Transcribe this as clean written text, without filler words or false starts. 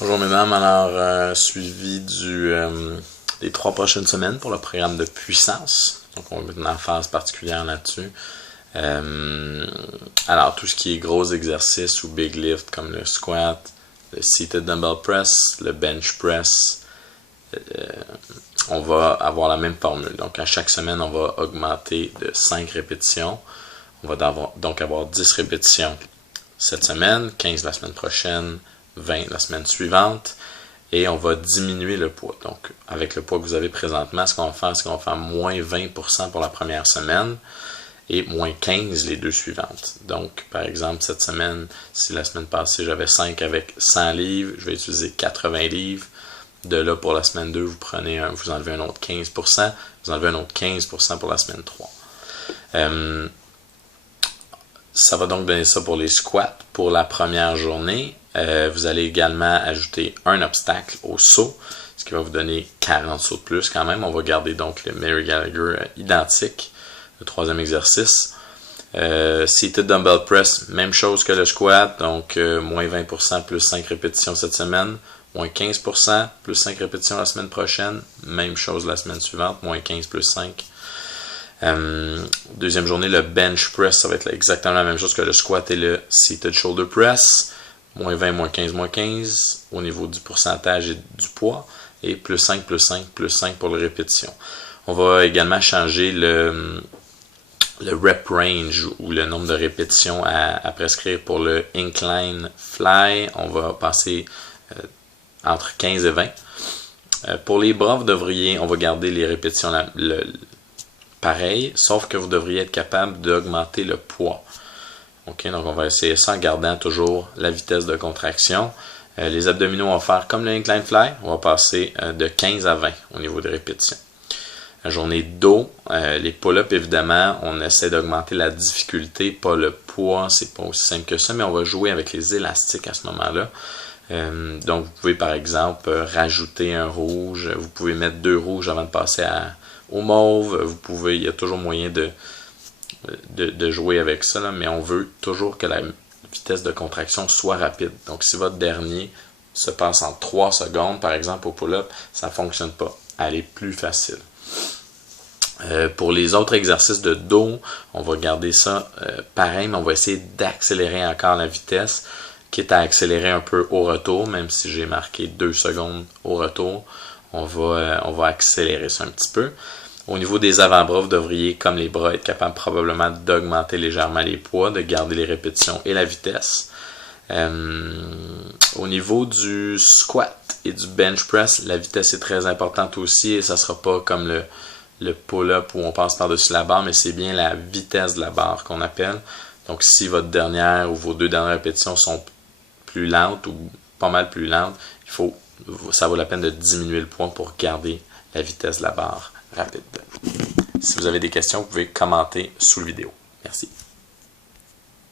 Bonjour mesdames, alors suivi des 3 prochaines semaines pour le programme de puissance. Donc on va mettre une emphase particulière là-dessus. Alors tout ce qui est gros exercices ou big lift comme le squat, le seated dumbbell press, le bench press, on va avoir la même formule. Donc à chaque semaine on va augmenter de 5 répétitions. On va donc avoir 10 répétitions cette semaine, 15 la semaine prochaine, 20 la semaine suivante, et on va diminuer le poids. Donc, avec le poids que vous avez présentement, ce qu'on va faire, c'est qu'on va faire moins 20% pour la première semaine et moins 15 les deux suivantes. Donc, par exemple, cette semaine, si la semaine passée, j'avais 5 avec 100 livres, je vais utiliser 80 livres. De là, pour la semaine 2, vous enlevez un autre 15%, vous enlevez un autre 15% pour la semaine 3. Ça va donc donner ça pour les squats. Pour la première journée, vous allez également ajouter un obstacle au saut, ce qui va vous donner 40 sauts de plus quand même. On va garder donc le Mary Gallagher identique, le troisième exercice. Seated dumbbell press, même chose que le squat, donc moins 20% plus 5 répétitions cette semaine, moins 15% plus 5 répétitions la semaine prochaine, même chose la semaine suivante, moins 15 plus 5. Deuxième journée, le bench press, ça va être exactement la même chose que le squat et le seated shoulder press. Moins 20, moins 15, moins 15 au niveau du pourcentage et du poids. Et plus 5, plus 5, plus 5 pour les répétitions. On va également changer le rep range ou le nombre de répétitions à prescrire pour le incline fly. On va passer entre 15 et 20. Pour les bras, on va garder les répétitions pareil, sauf que vous devriez être capable d'augmenter le poids. Ok, donc on va essayer ça en gardant toujours la vitesse de contraction. Les abdominaux, on va faire comme le incline fly, on va passer de 15 à 20 au niveau des répétitions. La journée dos, les pull-ups, évidemment, on essaie d'augmenter la difficulté, pas le poids, c'est pas aussi simple que ça, mais on va jouer avec les élastiques à ce moment-là. Donc vous pouvez par exemple rajouter un rouge, vous pouvez mettre 2 rouges avant de passer au mauve, il y a toujours moyen de jouer avec ça, là, mais on veut toujours que la vitesse de contraction soit rapide. Donc si votre dernier se passe en 3 secondes, par exemple au pull-up, ça ne fonctionne pas. Elle est plus facile. Pour les autres exercices de dos, on va garder ça pareil, mais on va essayer d'accélérer encore la vitesse, quitte à accélérer un peu au retour, même si j'ai marqué 2 secondes au retour, on va accélérer ça un petit peu. Au niveau des avant-bras, vous devriez, comme les bras, être capable probablement d'augmenter légèrement les poids, de garder les répétitions et la vitesse. Au niveau du squat et du bench press, la vitesse est très importante aussi et ça ne sera pas comme le pull-up où on passe par-dessus la barre, mais c'est bien la vitesse de la barre qu'on appelle. Donc si votre dernière ou vos 2 dernières répétitions sont plus lentes ou pas mal plus lentes, ça vaut la peine de diminuer le poids pour garder la vitesse de la barre rapide. Si vous avez des questions, vous pouvez commenter sous la vidéo. Merci.